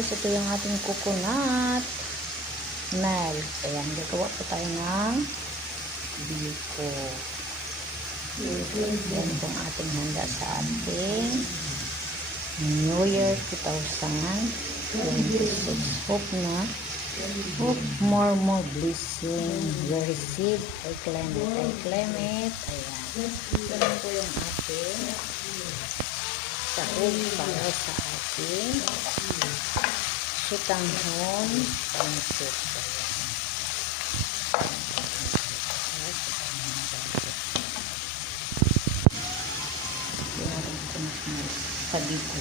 guys, ito yung ating coconut milk. Ayan, gagawa po tayo ng biko. Yan pong ating handa sa ating New Year 2026. Hope more blessing we receive. I claim it. Ayan. Ito lang po yung ating sahog para sa ating sutanghon pancit. Sa biko.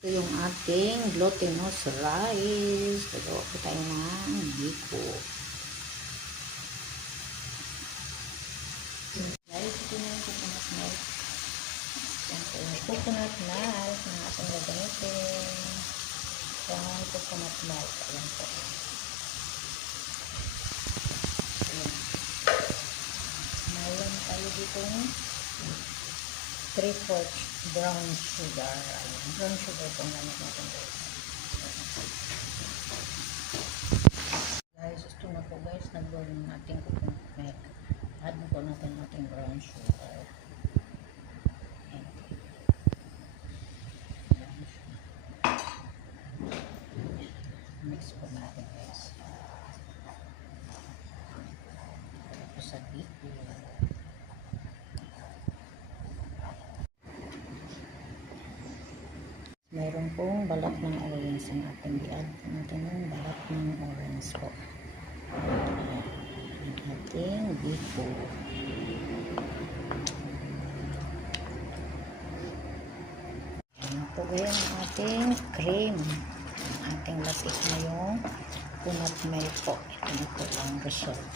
Ito yung ating glutinous rice. Gagawa po tayo ng biko. Guys, ito na yung coconut milk. Yan po yung coconut milk na ating gagamitin. Yung coconut milk. Ayan po. Ayan. Mayroon tayo dito 3/4 brown sugar. Ayan. Brown sugar po ang gamit natin guys. Guys, ito na po guys. Nag-boil ng ating coconut milk. Add na po natin ating brown sugar. Ayan. Brown sugar. Mix po natin guys. Tapos sa biko. Mayroon pong balat ng orange ang ating i-add natin ng balat ng orange po. Ayan. Ang ating biko. Ayan po yung ating cream. Ang ating latik na yung coconut milk po. Ito na po ang result.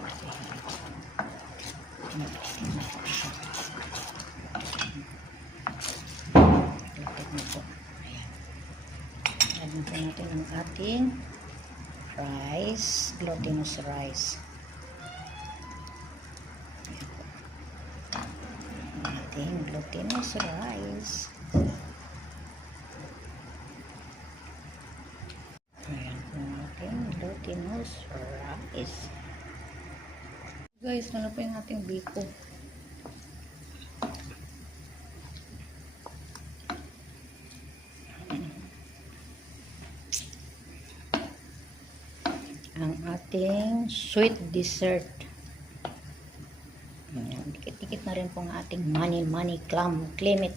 Ayan. Ito na po siya. Lagyan po natin ang ating rice, glutinous rice. Ayan po. Ang ating glutinous rice. Ayan po ang ating glutinous rice. Guys, ano po yung ating biko? Ang ating sweet dessert. Dikit-dikit na rin po ang ating money, claim it.